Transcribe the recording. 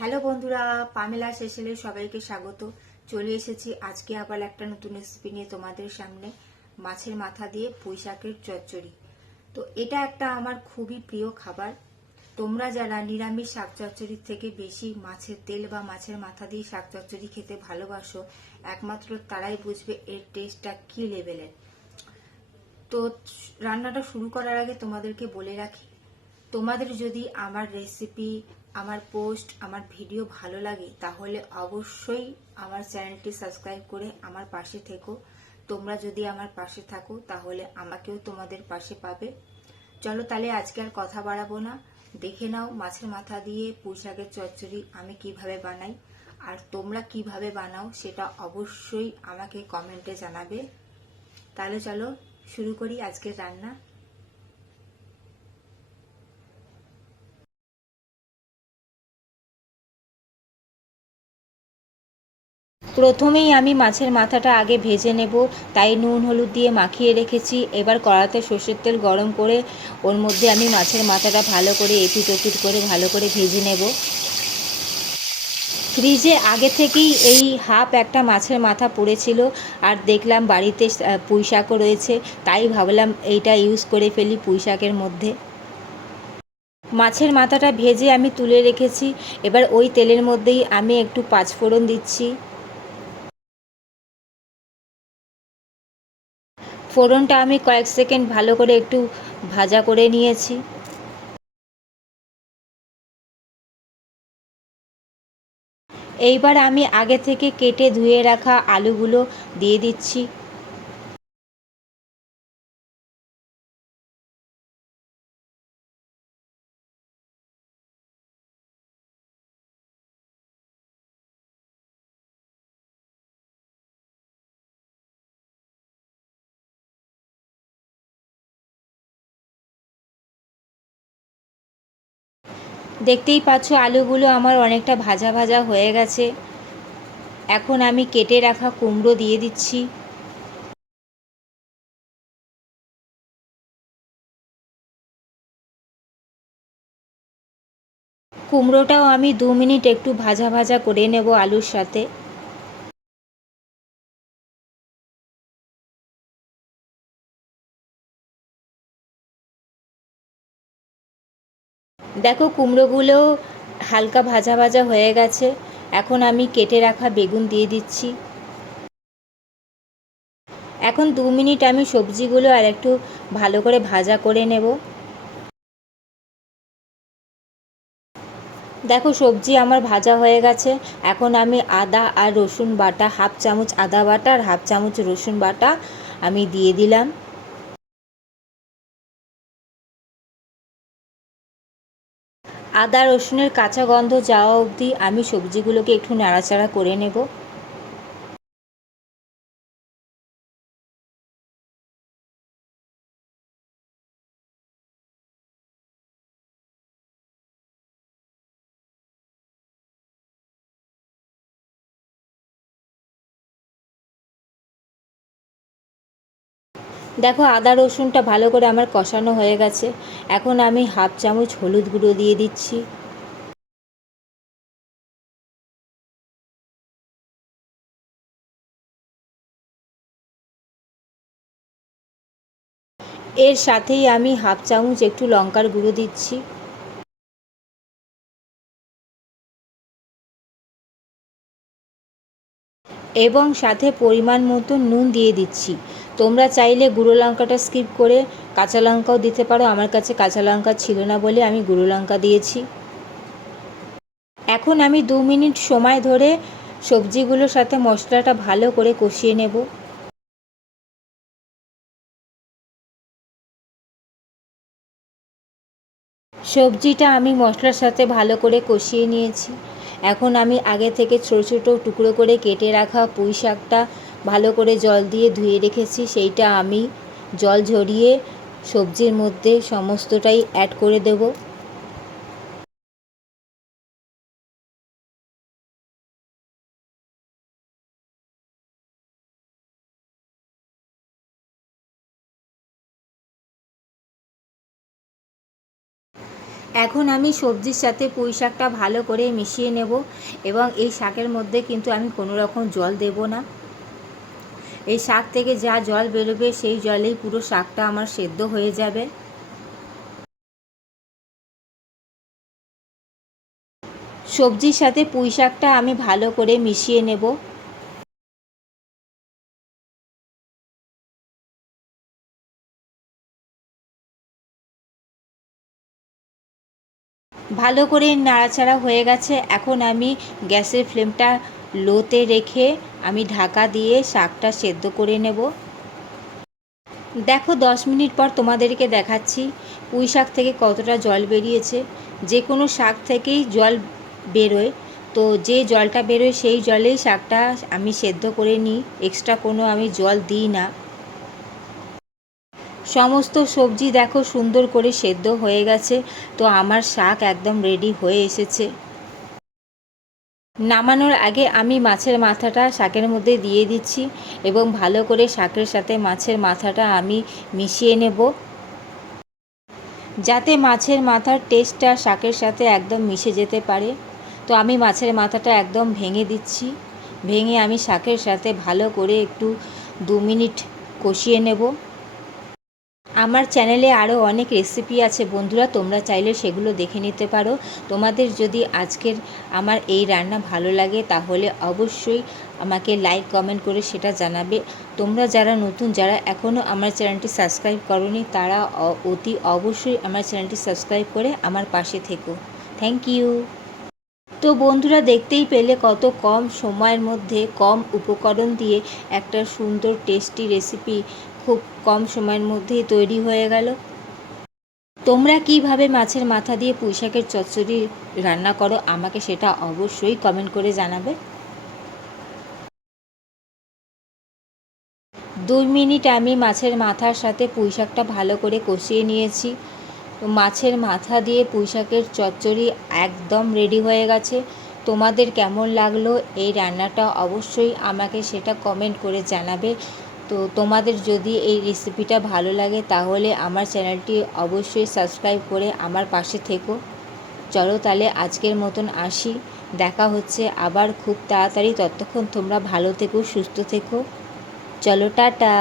Hello বন্ধুরা, Pamela সেসেলে সবাইকে স্বাগত। চলে এসেছি আজকে আবার একটা নতুন রেসিপি নিয়ে তোমাদের সামনে। মাছের মাথা দিয়ে পুঁই শাকের চচ্চড়ি। তো এটা একটা আমার খুবই প্রিয় খাবার। তোমরা যারা নিরামিষ শাক চচ্চড়ির থেকে বেশি মাছের তেল বা মাছের মাথা দিয়ে শাক চচ্চড়ি খেতে ভালোবাসো, একমাত্র তারাই বুঝবে এর টেস্টটা কি লেভেলের। তো রান্নাটা শুরু করার আগে তোমাদেরকে বলে রাখি, তোমাদের যদি আমার রেসিপি, আমার পোস্ট, আমার ভিডিও ভালো লাগে তাহলে অবশ্যই আমার চ্যানেলটি সাবস্ক্রাইব করে আমার পাশে থেকো। তোমরা যদি আমার পাশে থাকো তাহলে আমাকেও তোমাদের পাশে পাবে। চলো তাহলে আজকে আর কথা বাড়াবো না, দেখে নাও মাছের মাথা দিয়ে পুঁই শাকের চচ্চড়ি আমি কিভাবে বানাই। আর তোমরা কিভাবে বানাও সেটা অবশ্যই আমাকে কমেন্টে জানাবে। তাহলে চলো শুরু করি আজকের রান্না। প্রথমেই আমি মাছের মাথাটা আগে ভেজে নেব, তাই নুন হলুদ দিয়ে মাখিয়ে রেখেছি। এবার কড়াতে সর্ষের তেল গরম করে ওর মধ্যে আমি মাছের মাথাটা ভালো করে এপিট ওপিট করে ভালো করে ভেজে নেব। ফ্রিজে আগে থেকেই এই হাফ একটা মাছের মাথা পড়েছিল, আর দেখলাম বাড়িতে পুঁই শাকও রয়েছে, তাই ভাবলাম এইটা ইউজ করে ফেলি পুঁই শাকের মধ্যে। মাছের মাথাটা ভেজে আমি তুলে রেখেছি। এবার ওই তেলের মধ্যেই আমি একটু পাঁচফোড়ন দিচ্ছি। ফোড়নটা আমি কয়েক সেকেন্ড ভালো করে একটু ভাজা করে নিয়েছি। এইবার আমি আগে থেকে কেটে ধুয়ে রাখা আলুগুলো দিয়ে দিচ্ছি। দেখতেই পাচ্ছ আলুগুলো আমার অনেকটা ভাজা ভাজা হয়ে গেছে। এখন আমি কেটে রাখা কুমড়ো দিয়ে দিচ্ছি। কুমড়োটাও আমি 2 মিনিট একটু ভাজা ভাজা করে নেব আলুর সাথে। দেখো কুমড়োগুলো হালকা ভাজা ভাজা হয়ে গেছে। এখন আমি কেটে রাখা বেগুন দিয়ে দিচ্ছি। এখন 2 মিনিট আমি সবজিগুলো আর একটু ভালো করে ভাজা করে নেব। দেখো সবজি আমার ভাজা হয়ে গেছে। এখন আমি আদা আর রসুন বাটা, হাফ চামচ আদা বাটা আর হাফ চামচ রসুন বাটা আমি দিয়ে দিলাম। আদা রসুনের কাঁচা গন্ধ যাওয়া অবধি আমি সবজিগুলোকে একটু নাড়াচাড়া করে নেব। দেখো আদা রসুনটা ভালো করে আমার কষানো হয়ে গেছে। এখন আমি হাফ চামচ হলুদ গুঁড়ো দিয়ে দিচ্ছি। এর সাথেই আমি হাফ চামচ একটু লঙ্কার গুঁড়ো দিচ্ছি। এবং সাথে পরিমাণ মতো নুন দিয়ে দিচ্ছি। তোমরা চাইলে গুঁড়ো লঙ্কাটা স্কিপ করে কাঁচা লঙ্কাও দিতে পারো, আমার কাছে কাঁচা লঙ্কা ছিল না বলে আমি গুঁড়ো লঙ্কা দিয়েছি। এখন আমি 2 মিনিট সময় ধরে সবজিগুলোর সাথে মশলাটা ভালো করে কষিয়ে নেব। সবজিটা আমি মশলার সাথে ভালো করে কষিয়ে নিয়েছি। এখন আমি আগে থেকে ছোটো ছোটো টুকরো করে কেটে রাখা পুঁই শাকটা ভালো করে জল দিয়ে ধুয়ে রেখেছি, সেইটা আমি জল ঝরিয়ে সবজির মধ্যে সমস্তটাই অ্যাড করে দেব। এখন আমি সবজির সাথে পুঁই শাকটা ভালো করে মিশিয়ে নেব এবং এই শাকের মধ্যে কিন্তু আমি কোনো রকম জল দেব না। এই শাক থেকে যা জল বেরোবে সেই জলেই পুরো শাকটা আমার সেদ্ধ হয়ে যাবে। সবজির সাথে পুঁই শাকটা আমি ভালো করে মিশিয়ে নেব। ভালো করে নাড়াচাড়া হয়ে গেছে। এখন আমি গ্যাসের ফ্লেমটা লোতে রেখে আমি ঢাকা দিয়ে শাকটা সেদ্ধ করে নেব। দেখো 10 মিনিট পর তোমাদেরকে দেখাচ্ছি পুঁই শাক থেকে কতটা জল বেরিয়েছে। যে কোনো শাক থেকেই জল বেরোয়, তো যে জলটা বেরোয় সেই জলেই শাকটা আমি সেদ্ধ করে নিই, এক্সট্রা কোনো আমি জল দিই না। সমস্ত সবজি দেখো সুন্দর করে সেদ্ধ হয়ে গেছে, তো আমার শাক একদম রেডি হয়ে এসেছে। নামানোর আগে আমি মাছের মাথাটা শাকের মধ্যে দিয়ে দিচ্ছি এবং ভালো করে শাকের সাথে মাছের মাথাটা আমি মিশিয়ে নেব, যাতে মাছের মাথার টেস্টটা শাকের সাথে একদম মিশে যেতে পারে। তো আমি মাছের মাথাটা একদম ভেঙে দিচ্ছি, ভেঙে আমি শাকের সাথে ভালো করে একটু 2 মিনিট কষিয়ে নেব। আমার চ্যানেলে আরও অনেক রেসিপি আছে বন্ধুরা, তোমরা চাইলে সেগুলো দেখে নিতে পারো। তোমাদের যদি আজকের আমার এই রান্না ভালো লাগে তাহলে অবশ্যই আমাকে লাইক কমেন্ট করে সেটা জানাবে। তোমরা যারা নতুন, যারা এখনও আমার চ্যানেলটি সাবস্ক্রাইব করোনি, তারা অতি অবশ্যই আমার চ্যানেলটি সাবস্ক্রাইব করে আমার পাশে থেকো। Thank you. তো বন্ধুরা, দেখতেই পেলে কত কম সময়ের মধ্যে কম উপকরণ দিয়ে একটা সুন্দর টেস্টি রেসিপি খুব কম সময়ের মধ্যেই তৈরি হয়ে গেল। তোমরা কিভাবে মাছের মাথা দিয়ে পুঁই শাকের চচ্চড়ি রান্না করো আমাকে সেটা অবশ্যই কমেন্ট করে জানাবে। 2 মিনিট আমি মাছের মাথার সাথে পুঁই শাকটা ভালো করে কষিয়ে নিয়েছি। তো মাছের মাথা দিয়ে পুঁই শাকের চচ্চড়ি একদম রেডি হয়ে গেছে। তোমাদের কেমন লাগলো এই রান্নাটা অবশ্যই আমাকে সেটা কমেন্ট করে জানাবে। তো তোমাদের যদি এই রেসিপিটা ভালো লাগে তাহলে আমার চ্যানেলটি অবশ্যই সাবস্ক্রাইব করে আমার পাশে থেকো। চলো তাহলে আজকের মতন আসি, দেখা হচ্ছে আবার খুব তাড়াতাড়ি। ততক্ষণ তোমরা ভালো থেকো, সুস্থ থেকো। চলো টাটা।